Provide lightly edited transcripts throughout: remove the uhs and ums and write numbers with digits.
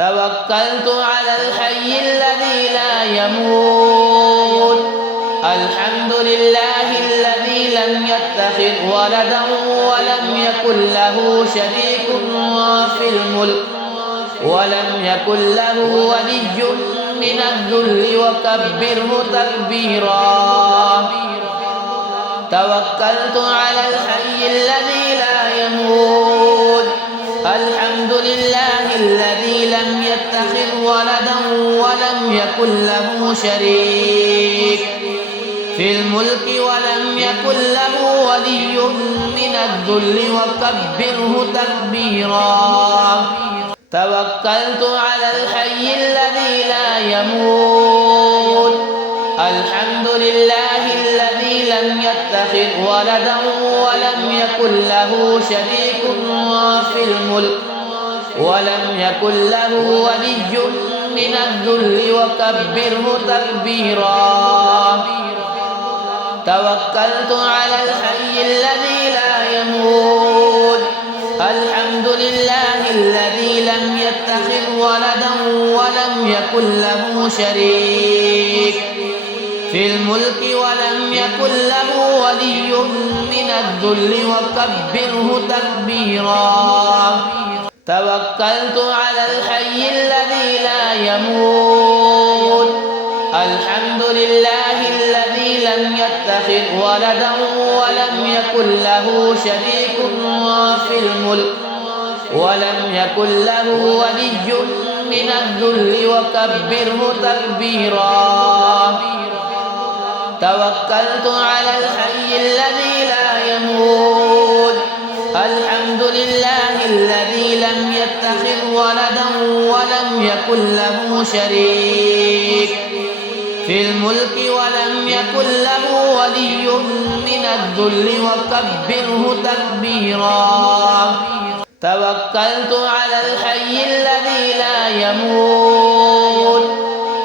توكلت على الحي الذي لا يموت. الحمد لله الذي لم يتخذ ولدا ولم يكن له شريك في الملك ولم يكن له ولي من الذل وكبره تكبيرا. توكلت على الحي الذي لا يموت. الحمد لله الذي لم يتخذ ولدا ولم يكن له شريك في الملك ولم يكن له ولي من الذل وكبره تكبيرا. توكلت على الحي الذي لا يموت. الحمد لله الذي لم يتخذ ولدا ولم يكن له شريك في الملك ولم يكن له ولي من الذل وكبره تكبيرا. توكلت على الحي الذي لا يموت. الحمد لله الذي لم يتخذ ولدا ولم يكن له شريك في الملك ولم يكن له ولي من الذل وكبره تكبيرا. توكلت على الحي الذي لا يموت. الحمد لله الذي لم يتخذ ولدا ولم يكن له شريك في الملك ولم يكن له ولي من الذل وكبره تكبيرا. توكلت على الحي الذي لا يموت. الحمد لله الذي لم يتخذ ولدا ولم يكن له شريك في الملك ولم يكن له ولي من الذل وكبره تكبيرا. توكلت على الحي الذي لا يموت.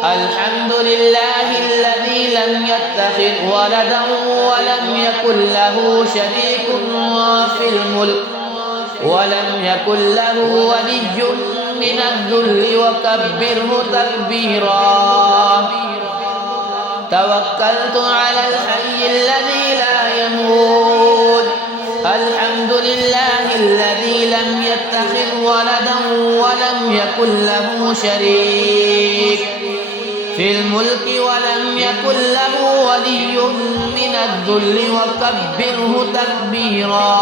الحمد لله الذي لم يتخذ ولدا ولم يكن له شريك في الملك ولم يكن له ولي من الذل وكبره تكبيرا. توكلت على الحي الذي لا يموت. الحمد لله الذي لم يتخذ ولدا ولم يكن له شريك في الملك ولم يكن له ولي من الذل وكبره تكبيرا.